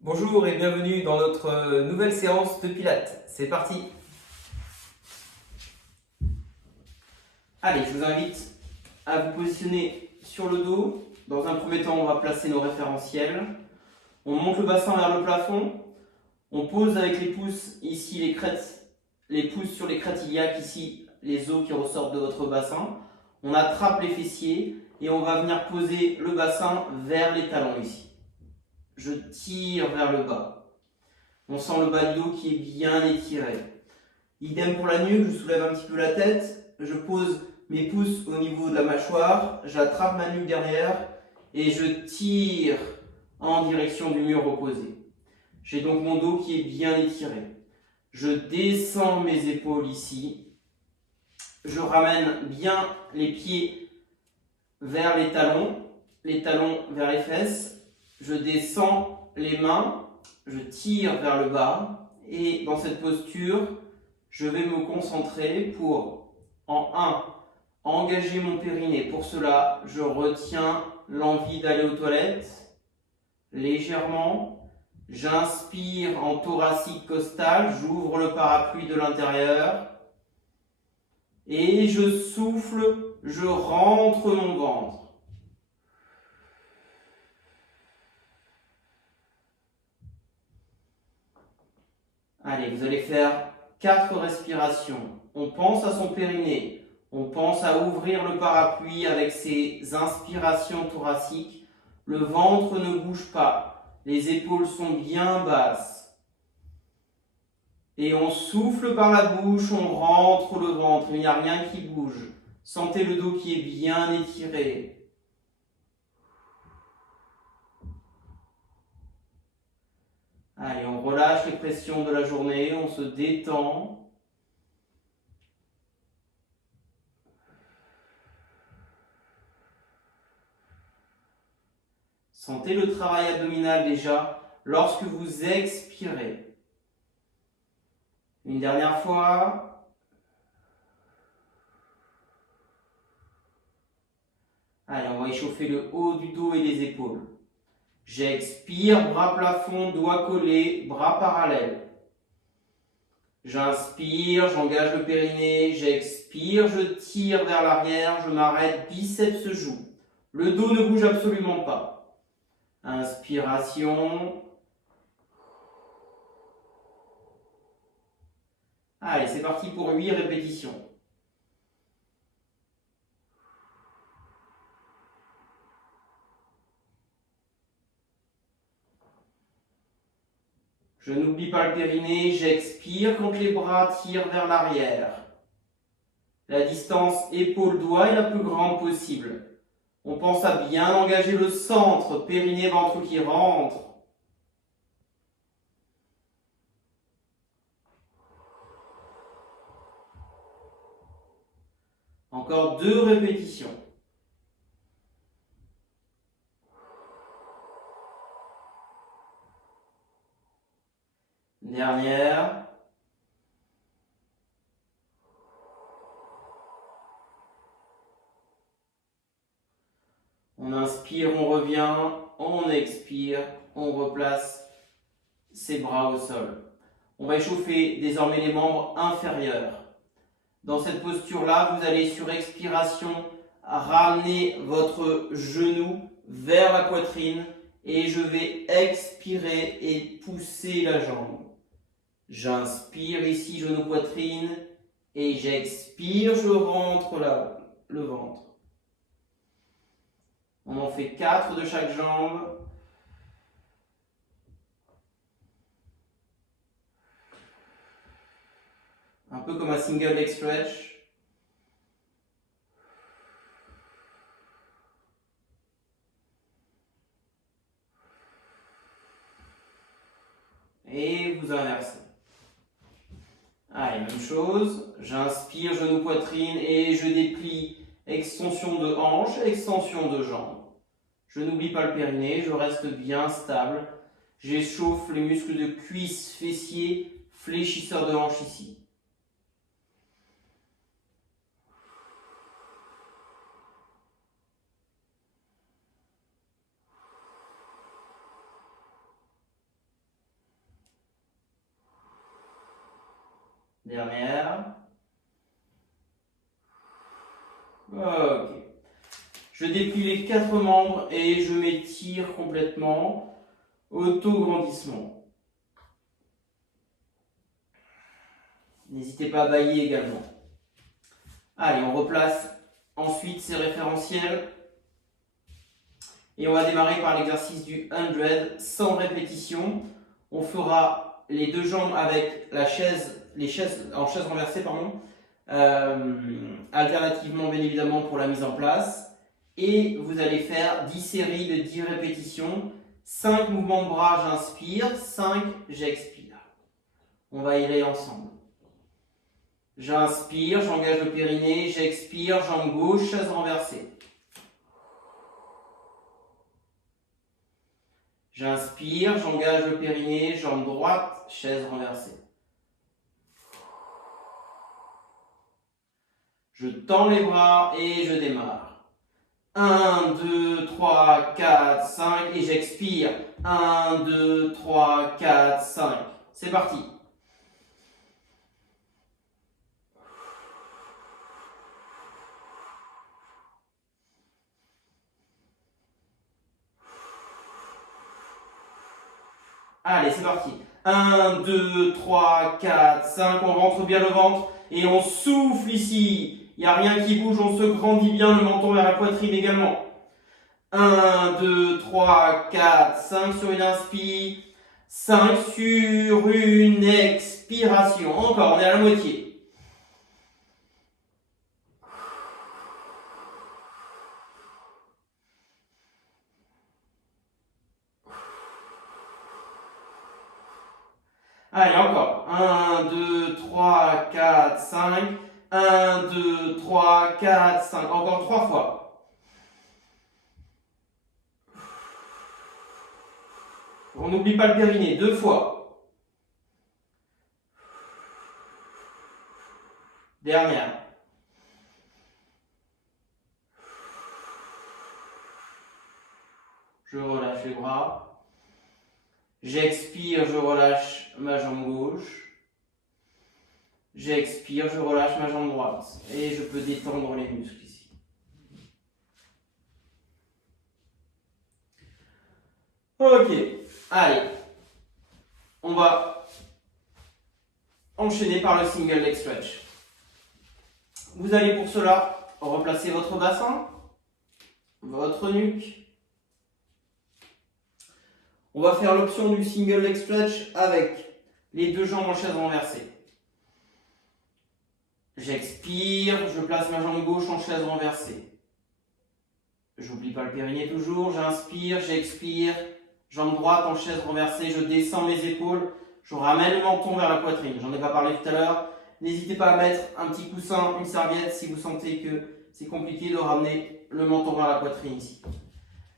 Bonjour et bienvenue dans notre nouvelle séance de Pilates. C'est parti! Allez, je vous invite à vous positionner sur le dos. Dans un premier temps, on va placer nos référentiels. On monte le bassin vers le plafond. On pose avec les pouces ici les pouces sur les crêtes iliaques, ici les os qui ressortent de votre bassin. On attrape les fessiers et on va venir poser le bassin vers les talons ici. Je tire vers le bas. On sent le bas du dos qui est bien étiré. Idem pour la nuque, je soulève un petit peu la tête, je pose mes pouces au niveau de la mâchoire, j'attrape ma nuque derrière et je tire en direction du mur opposé. J'ai donc mon dos qui est bien étiré. Je descends mes épaules ici. Je ramène bien les pieds vers les talons vers les fesses. Je descends les mains, je tire vers le bas et dans cette posture, je vais me concentrer pour, en 1, engager mon périnée. Pour cela, je retiens l'envie d'aller aux toilettes légèrement. J'inspire en thoracique costal, j'ouvre le parapluie de l'intérieur et je souffle, je rentre mon ventre. Allez, vous allez faire 4 respirations. On pense à son périnée. On pense à ouvrir le parapluie avec ses inspirations thoraciques. Le ventre ne bouge pas. Les épaules sont bien basses. Et on souffle par la bouche, on rentre le ventre. Il n'y a rien qui bouge. Sentez le dos qui est bien étiré. Allez, on relâche les pressions de la journée, on se détend. Sentez le travail abdominal déjà lorsque vous expirez. Une dernière fois. Allez, on va échauffer le haut du dos et les épaules. J'expire, bras plafond, doigts collés, bras parallèles. J'inspire, j'engage le périnée, j'expire, je tire vers l'arrière, je m'arrête, biceps se joue. Le dos ne bouge absolument pas. Inspiration. Allez, c'est parti pour 8 répétitions. Je n'oublie pas le périnée, j'expire quand les bras tirent vers l'arrière. La distance épaule-doigt est la plus grande possible. On pense à bien engager le centre, périnée, ventre qui rentre. Encore 2 répétitions. Dernière. On inspire, on revient, on expire, on replace ses bras au sol. On va échauffer désormais les membres inférieurs. Dans cette posture-là, vous allez sur expiration ramener votre genou vers la poitrine et je vais expirer et pousser la jambe. J'inspire ici, genou poitrine, et j'expire, je rentre là, le ventre. On en fait 4 de chaque jambe. Un peu comme un single leg stretch. Et vous inversez. Allez, même chose. J'inspire, genou poitrine et je déplie. Extension de hanche, extension de jambe. Je n'oublie pas le périnée, je reste bien stable. J'échauffe les muscles de cuisses, fessiers, fléchisseurs de hanche ici. Dernière. Ok. Je déplie les 4 membres et je m'étire complètement. Auto-grandissement. N'hésitez pas à bailler également. Allez, on replace ensuite ces référentiels. Et on va démarrer par l'exercice du 100, sans répétition. On fera les 2 jambes avec les chaises en chaise renversée, alternativement bien évidemment pour la mise en place. Et vous allez faire 10 séries de 10 répétitions. 5 mouvements de bras, j'inspire, 5, j'expire. On va y aller ensemble. J'inspire, j'engage le périnée, j'expire, jambe gauche, chaise renversée. J'inspire, j'engage le périnée, jambe droite, chaise renversée. Je tends les bras et je démarre. 1, 2, 3, 4, 5 et j'expire. 1, 2, 3, 4, 5. C'est parti. Allez, c'est parti. 1, 2, 3, 4, 5. On rentre bien le ventre et on souffle ici. Il n'y a rien qui bouge, on se grandit bien le menton vers la poitrine également. 1, 2, 3, 4, 5 sur une inspire. 5 sur une expiration. Encore, on est à la moitié. Allez, encore. 1, 2, 3, 4, 5. 1, 2, 3, 4, 5. Encore 3 fois. On n'oublie pas le périnée. 2 fois. Dernière. Je relâche les bras. J'expire, je relâche ma jambe gauche. J'expire, je relâche ma jambe droite. Et je peux détendre les muscles ici. Ok, allez. On va enchaîner par le single leg stretch. Vous allez pour cela replacer votre bassin, votre nuque. On va faire l'option du single leg stretch avec les 2 jambes en chaise renversée. J'expire, je place ma jambe gauche en chaise renversée. J'oublie pas le périnée toujours, j'inspire, j'expire, jambe droite en chaise renversée, je descends mes épaules, je ramène le menton vers la poitrine. J'en ai pas parlé tout à l'heure. N'hésitez pas à mettre un petit coussin, une serviette si vous sentez que c'est compliqué de ramener le menton vers la poitrine ici.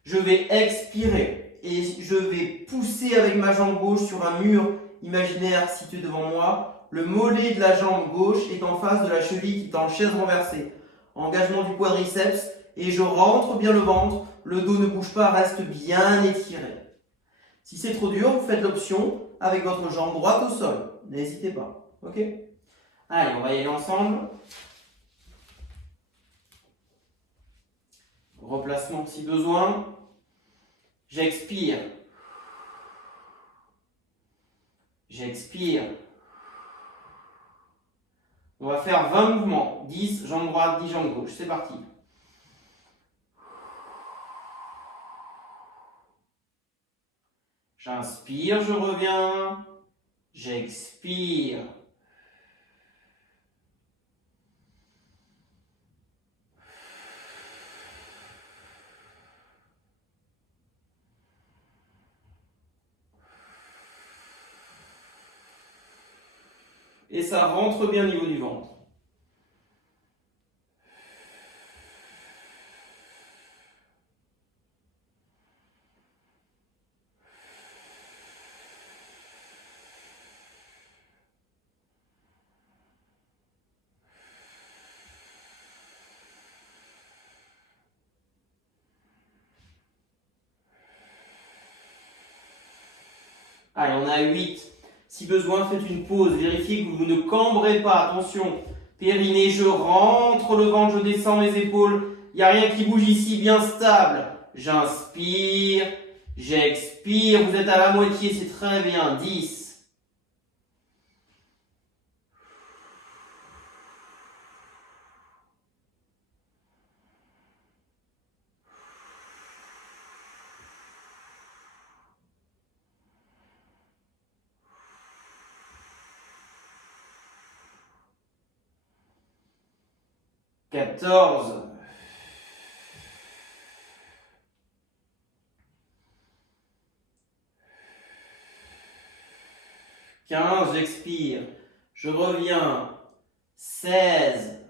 Je vais expirer et je vais pousser avec ma jambe gauche sur un mur imaginaire situé devant moi. Le mollet de la jambe gauche est en face de la cheville qui est en chaise renversée. Engagement du quadriceps et je rentre bien le ventre. Le dos ne bouge pas, reste bien étiré. Si c'est trop dur, vous faites l'option avec votre jambe droite au sol. N'hésitez pas. Ok ? Allez, on va y aller ensemble. Replacement si besoin. J'expire. J'expire. On va faire 20 mouvements. 10 jambe droite, 10 jambe gauche. C'est parti. J'inspire, je reviens. J'expire. Et ça rentre bien au niveau du ventre. Allez, on a 8. Si besoin, faites une pause. Vérifiez que vous ne cambrez pas. Attention, périnée, je rentre le ventre, je descends mes épaules. Il n'y a rien qui bouge ici, bien stable. J'inspire, j'expire. Vous êtes à la moitié, c'est très bien. 10. 14. 15, j'expire. Je reviens. 16.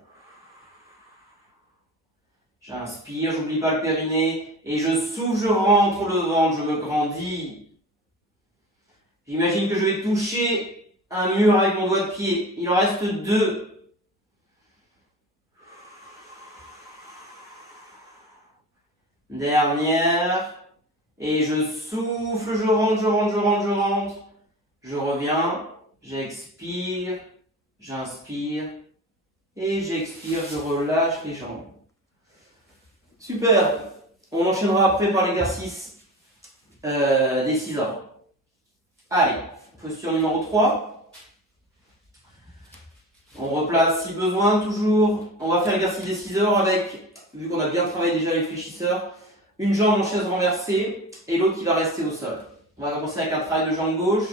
J'inspire, j'oublie pas le périnée. Et je souffle, je rentre le ventre, je me grandis. J'imagine que je vais toucher un mur avec mon doigt de pied. Il en reste 2. Dernière. Et je souffle, je rentre, je rentre, je rentre, je rentre. Je reviens, j'expire, j'inspire. Et j'expire, je relâche les jambes. Super. On enchaînera après par l'exercice des 6 heures. Allez, posture numéro 3. On replace si besoin, toujours. On va faire l'exercice des 6 heures avec, vu qu'on a bien travaillé déjà les fléchisseurs, une jambe en chaise renversée et l'autre qui va rester au sol. On va commencer avec un travail de jambe gauche.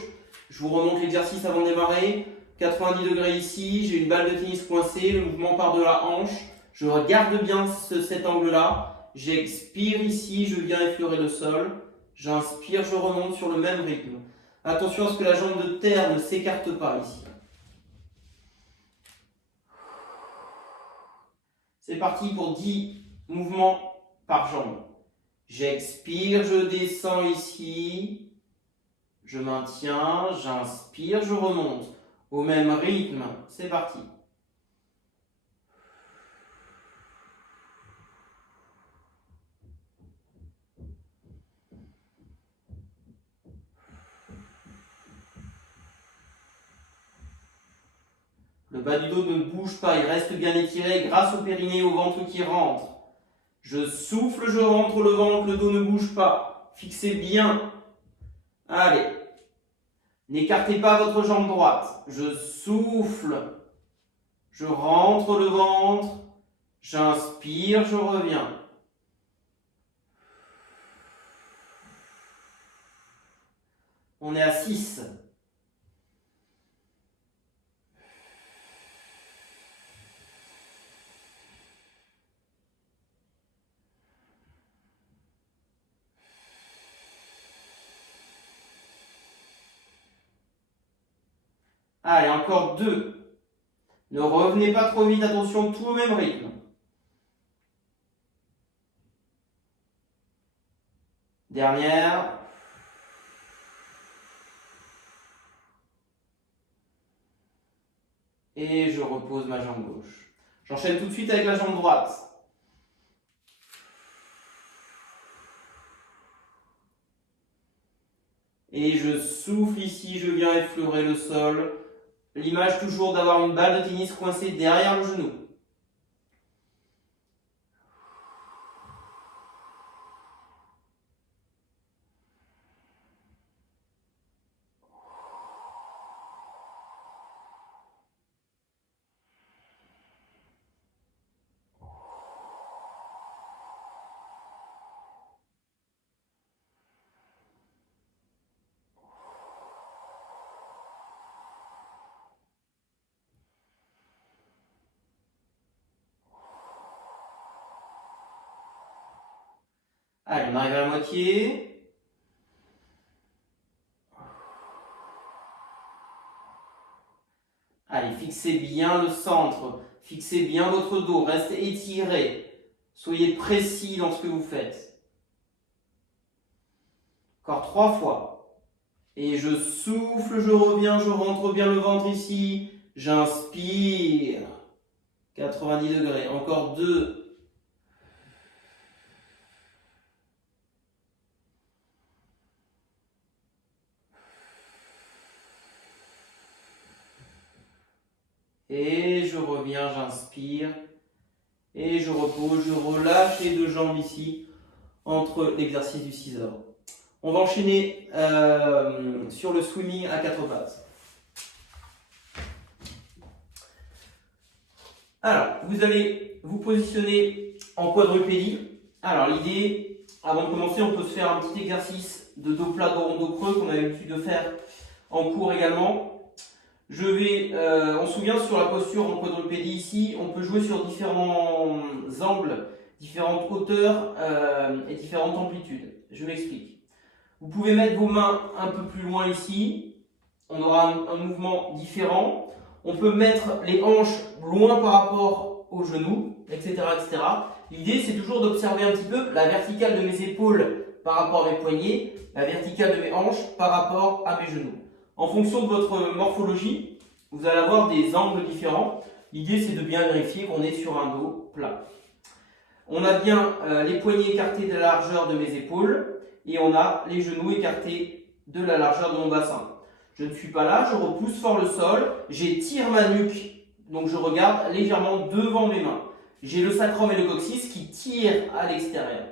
Je vous remonte l'exercice avant de démarrer. 90 degrés ici, j'ai une balle de tennis coincée, le mouvement part de la hanche. Je regarde bien cet angle-là. J'expire ici, je viens effleurer le sol. J'inspire, je remonte sur le même rythme. Attention à ce que la jambe de terre ne s'écarte pas ici. C'est parti pour 10 mouvements par jambe. J'expire, je descends ici. Je maintiens, j'inspire, je remonte. Au même rythme, c'est parti. Le bas du dos ne bouge pas, il reste bien étiré grâce au périnée et au ventre qui rentre. Je souffle, je rentre le ventre, le dos ne bouge pas. Fixez bien. Allez. N'écartez pas votre jambe droite. Je souffle. Je rentre le ventre. J'inspire, je reviens. On est à 6. Allez, encore 2. Ne revenez pas trop vite, attention, tout au même rythme. Dernière. Et je repose ma jambe gauche. J'enchaîne tout de suite avec la jambe droite. Et je souffle ici, je viens effleurer le sol. L'image toujours d'avoir une balle de tennis coincée derrière le genou. Allez, on arrive à la moitié. Allez, fixez bien le centre. Fixez bien votre dos. Restez étiré. Soyez précis dans ce que vous faites. Encore 3 fois. Et je souffle, je reviens, je rentre bien le ventre ici. J'inspire. 90 degrés. Encore 2. Et je reviens, j'inspire. Et je repose, je relâche les deux jambes ici entre l'exercice du scissor. On va enchaîner sur le swimming à quatre pattes. Alors, vous allez vous positionner en quadrupédie. Alors, l'idée, avant de commencer, on peut se faire un petit exercice de dos plat, dos rond, dos creux qu'on a l'habitude de faire en cours également. On se souvient sur la posture en quadrupédie ici, on peut jouer sur différents angles, différentes hauteurs et différentes amplitudes. Je m'explique. Vous pouvez mettre vos mains un peu plus loin ici, on aura un mouvement différent. On peut mettre les hanches loin par rapport aux genoux, etc. etc. L'idée, c'est toujours d'observer un petit peu la verticale de mes épaules par rapport à mes poignets, la verticale de mes hanches par rapport à mes genoux. En fonction de votre morphologie, vous allez avoir des angles différents. L'idée, c'est de bien vérifier qu'on est sur un dos plat. On a bien les poignets écartés de la largeur de mes épaules et on a les genoux écartés de la largeur de mon bassin. Je ne suis pas là, je repousse fort le sol, j'étire ma nuque, donc je regarde légèrement devant mes mains. J'ai le sacrum et le coccyx qui tirent à l'extérieur.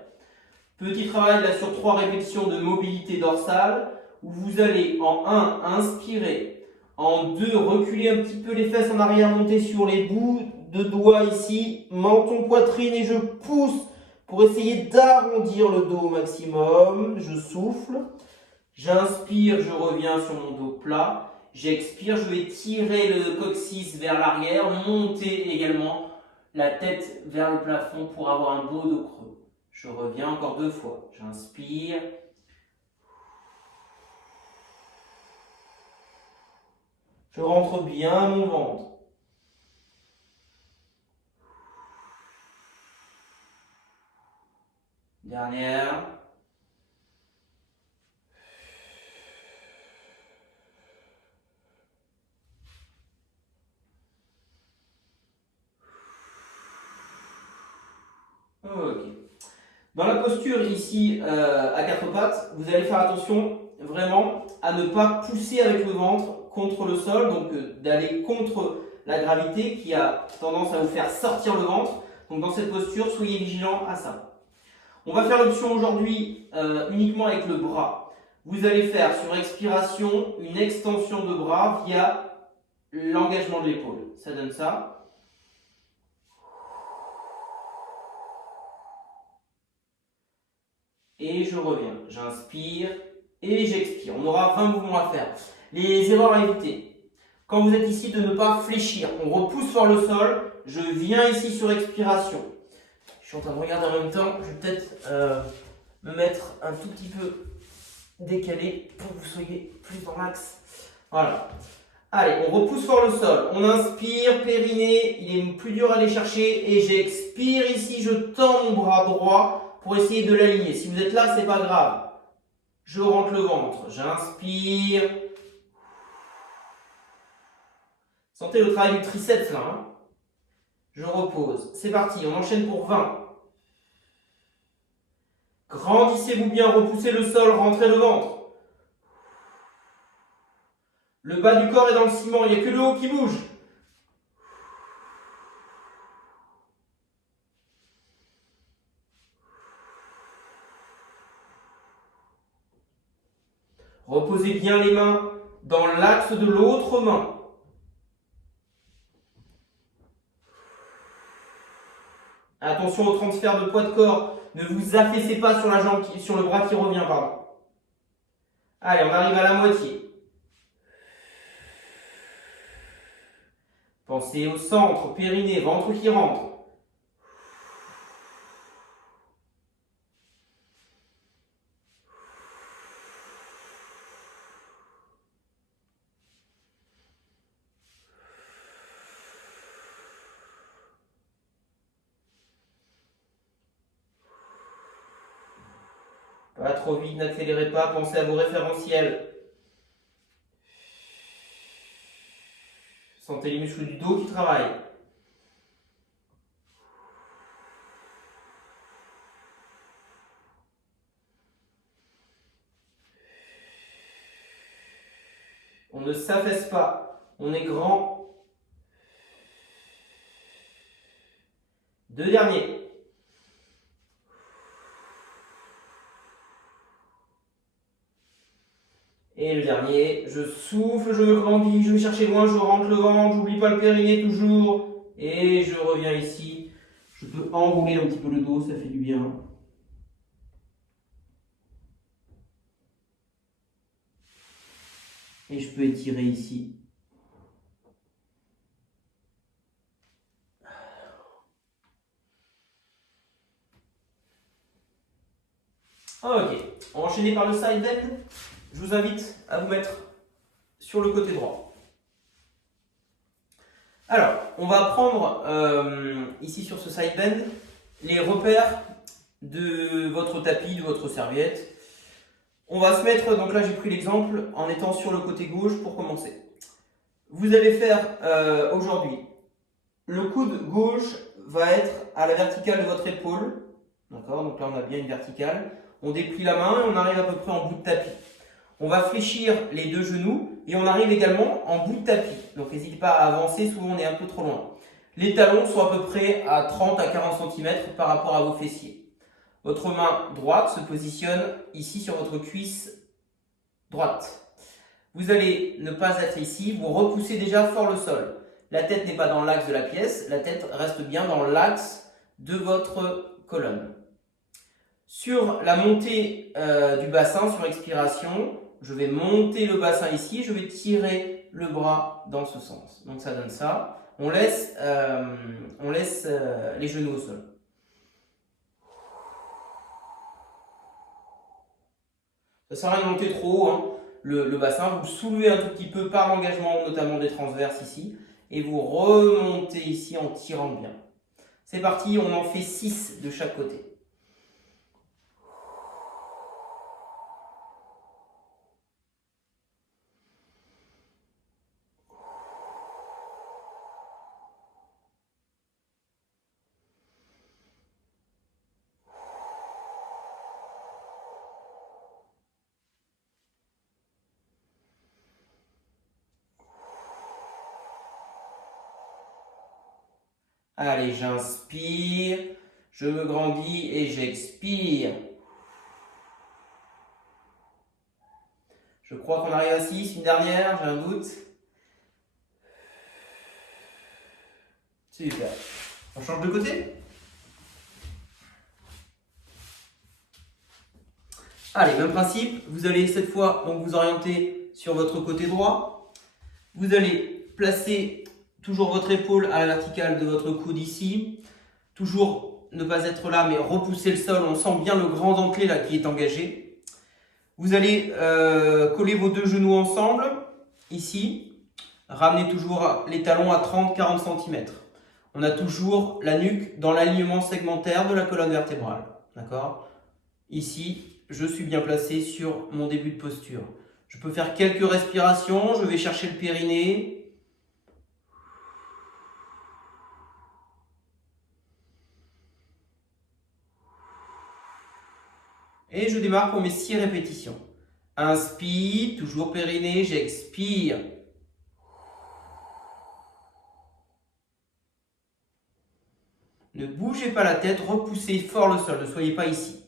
Petit travail là sur 3 répétitions de mobilité dorsale, où vous allez en 1 inspirer, en 2 reculer un petit peu les fesses en arrière, monter sur les bouts de doigts ici, menton, poitrine et je pousse pour essayer d'arrondir le dos au maximum. Je souffle, j'inspire, je reviens sur mon dos plat, j'expire, je vais tirer le coccyx vers l'arrière, monter également la tête vers le plafond pour avoir un beau dos creux. Je reviens encore 2 fois, j'inspire. Je rentre bien mon ventre. Dernière. Ok. Dans la posture ici à quatre pattes, vous allez faire attention vraiment à ne pas pousser avec le ventre contre le sol, donc d'aller contre la gravité qui a tendance à vous faire sortir le ventre. Donc dans cette posture, soyez vigilants à ça. On va faire l'option aujourd'hui uniquement avec le bras. Vous allez faire sur expiration une extension de bras via l'engagement de l'épaule. Ça donne ça. Et je reviens. J'inspire et j'expire. On aura 20 mouvements à faire. Les erreurs à éviter. Quand vous êtes ici, de ne pas fléchir. On repousse fort le sol. Je viens ici sur expiration. Je suis en train de regarder en même temps. Je vais peut-être me mettre un tout petit peu décalé pour que vous soyez plus dans l'axe. Voilà. Allez, on repousse fort le sol. On inspire, périnée. Il est plus dur à aller chercher. Et j'expire ici. Je tends mon bras droit pour essayer de l'aligner. Si vous êtes là, c'est pas grave. Je rentre le ventre. J'inspire. Sentez le travail du triceps là. Hein. Je repose. C'est parti. On enchaîne pour 20. Grandissez-vous bien. Repoussez le sol. Rentrez le ventre. Le bas du corps est dans le ciment. Il n'y a que le haut qui bouge. Reposez bien les mains dans l'axe de l'autre main. Attention au transfert de poids de corps. Ne vous affaissez pas sur la jambe, sur le bras qui revient, pardon. Allez, on arrive à la moitié. Pensez au centre, périnée, ventre qui rentre. Pas trop vite, n'accélérez pas, pensez à vos référentiels. Sentez les muscles du dos qui travaillent. On ne s'affaisse pas, on est grand. 2 derniers. Et le dernier, je souffle, je grandis, je vais chercher loin, je rentre le ventre, j'oublie pas le périnée toujours. Et je reviens ici. Je peux enrouler un petit peu le dos, ça fait du bien. Et je peux étirer ici. Ok, on va enchaîner par le side bend. Je vous invite à vous mettre sur le côté droit. Alors, on va prendre ici sur ce side bend les repères de votre tapis, de votre serviette. On va se mettre, donc là j'ai pris l'exemple en étant sur le côté gauche pour commencer. Vous allez faire aujourd'hui, le coude gauche va être à la verticale de votre épaule. D'accord, donc là on a bien une verticale. On déplie la main et on arrive à peu près en bout de tapis. On va fléchir les 2 genoux et on arrive également en bout de tapis. Donc n'hésitez pas à avancer, souvent on est un peu trop loin. Les talons sont à peu près à 30 à 40 cm par rapport à vos fessiers. Votre main droite se positionne ici sur votre cuisse droite. Vous allez ne pas être ici, vous repoussez déjà fort le sol. La tête n'est pas dans l'axe de la pièce, la tête reste bien dans l'axe de votre colonne. Sur la montée du bassin, sur expiration, je vais monter le bassin ici, je vais tirer le bras dans ce sens. Donc ça donne ça. On laisse les genoux au sol. Ça sert à rien de monter trop haut, hein, le bassin. Vous soulevez un tout petit peu par l'engagement, notamment des transverses ici. Et vous remontez ici en tirant bien. C'est parti, on en fait 6 de chaque côté. Allez, j'inspire, je me grandis et j'expire. Je crois qu'on arrive à 6, une dernière, j'ai un doute. Super. On change de côté? Allez, même principe, vous allez cette fois donc vous orienter sur votre côté droit. Vous allez placer toujours votre épaule à la verticale de votre coude ici. Toujours ne pas être là, mais repousser le sol. On sent bien le grand dentelé là qui est engagé. Vous allez coller vos 2 genoux ensemble, ici. Ramenez toujours les talons à 30-40 cm. On a toujours la nuque dans l'alignement segmentaire de la colonne vertébrale. D'accord? Ici, je suis bien placé sur mon début de posture. Je peux faire quelques respirations, je vais chercher le périnée. Et je démarre pour mes 6 répétitions. Inspire, toujours périnée, j'expire. Ne bougez pas la tête, repoussez fort le sol, ne soyez pas ici.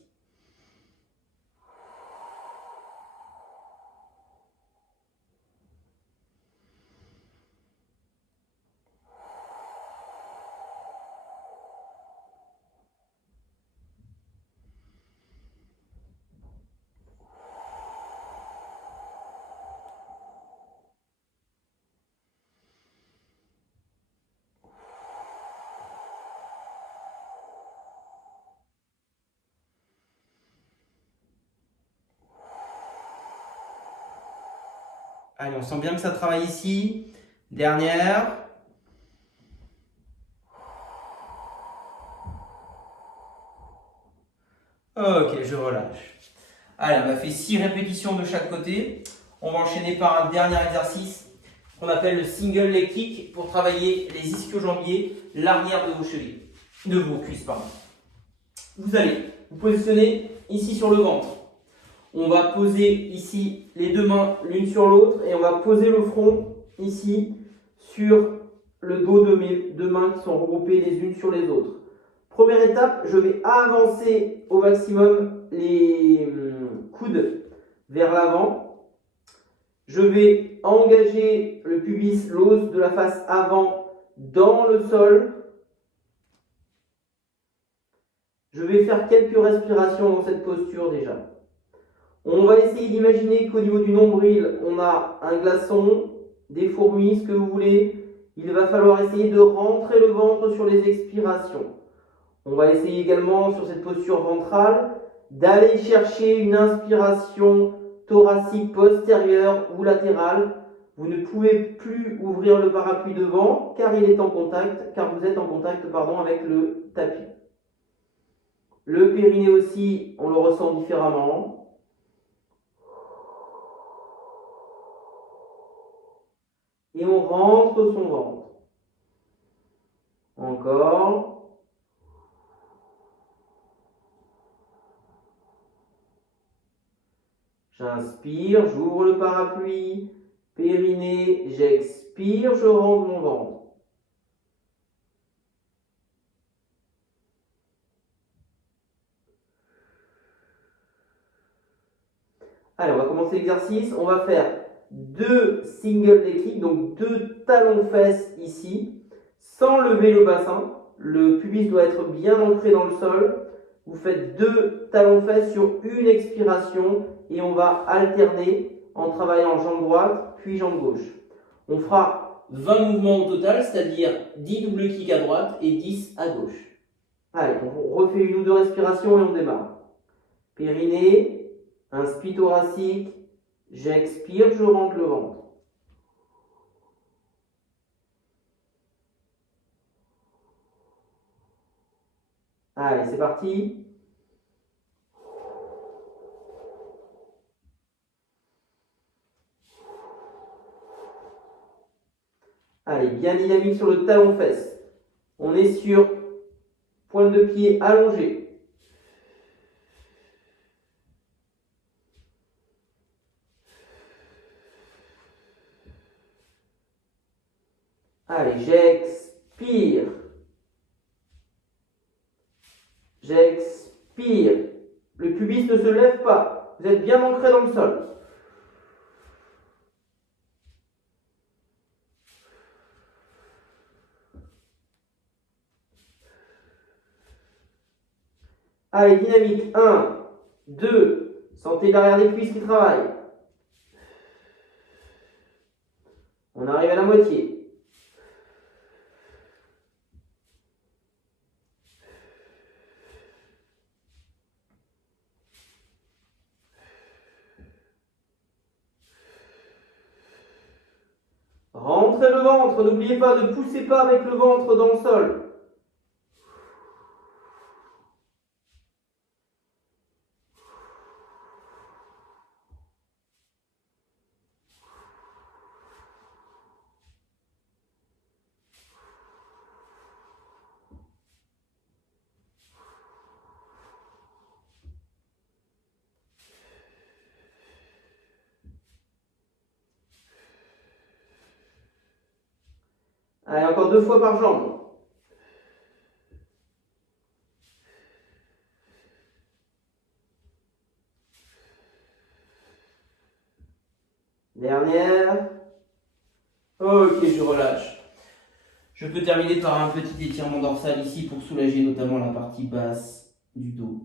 Allez, on sent bien que ça travaille ici. Dernière. Ok, je relâche. Allez, on a fait 6 répétitions de chaque côté. On va enchaîner par un dernier exercice qu'on appelle le single leg kick pour travailler les ischio-jambiers, l'arrière de vos chevilles, de vos cuisses, pardon. Vous allez vous positionner ici sur le ventre. On va poser ici les 2 mains l'une sur l'autre et on va poser le front ici sur le dos de mes 2 mains qui sont regroupées les unes sur les autres. Première étape, je vais avancer au maximum les coudes vers l'avant. Je vais engager le pubis, l'os de la face avant dans le sol. Je vais faire quelques respirations dans cette posture déjà. On va essayer d'imaginer qu'au niveau du nombril, on a un glaçon, des fourmis, ce que vous voulez. Il va falloir essayer de rentrer le ventre sur les expirations. On va essayer également sur cette posture ventrale d'aller chercher une inspiration thoracique postérieure ou latérale. Vous ne pouvez plus ouvrir le parapluie devant car il est en contact, car vous êtes en contact avec le tapis. Le périnée aussi, on le ressent différemment. Et on rentre son ventre. Encore. J'inspire, j'ouvre le parapluie, périnée, j'expire, je rentre mon ventre. Allez, on va commencer l'exercice. On va faire 2 single leg kicks, donc 2 talons-fesses ici, sans lever le bassin. Le pubis doit être bien ancré dans le sol. Vous faites 2 talons-fesses sur une expiration et on va alterner en travaillant jambe droite puis jambe gauche. On fera 20 mouvements au total, c'est-à-dire 10 double kicks à droite et 10 à gauche. Allez, on refait 1 ou 2 respirations et on démarre. Périnée, inspire thoracique, j'expire, je rentre le ventre. Allez, c'est parti. Allez, bien dynamique sur le talon-fesse. On est sur pointe de pied allongée. Allez, j'expire. J'expire. Le pubis ne se lève pas. Vous êtes bien ancré dans le sol. Allez, dynamique. 1, 2. Sentez l'arrière des cuisses qui travaillent. On arrive à la moitié. Rentrez le ventre, n'oubliez pas, ne poussez pas avec le ventre dans le sol. Allez, encore 2 fois par jambe. Dernière. Ok, je relâche. Je peux terminer par un petit étirement dorsal ici pour soulager notamment la partie basse du dos.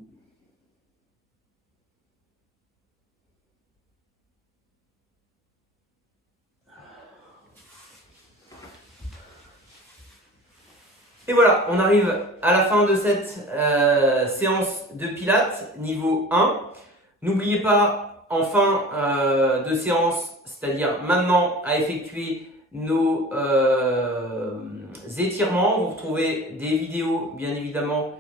Et voilà, on arrive à la fin de cette séance de pilates niveau 1. N'oubliez pas en fin de séance, c'est-à-dire maintenant, à effectuer nos étirements. Vous retrouvez des vidéos bien évidemment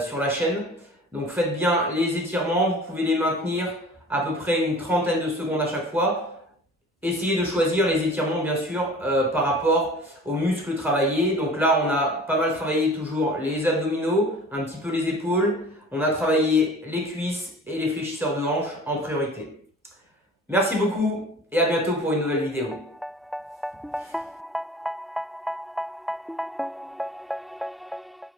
sur la chaîne. Donc faites bien les étirements, vous pouvez les maintenir à peu près une trentaine de secondes à chaque fois. Essayez de choisir les étirements bien sûr par rapport aux muscles travaillés. Donc là on a pas mal travaillé toujours les abdominaux, un petit peu les épaules. On a travaillé les cuisses et les fléchisseurs de hanches en priorité. Merci beaucoup et à bientôt pour une nouvelle vidéo.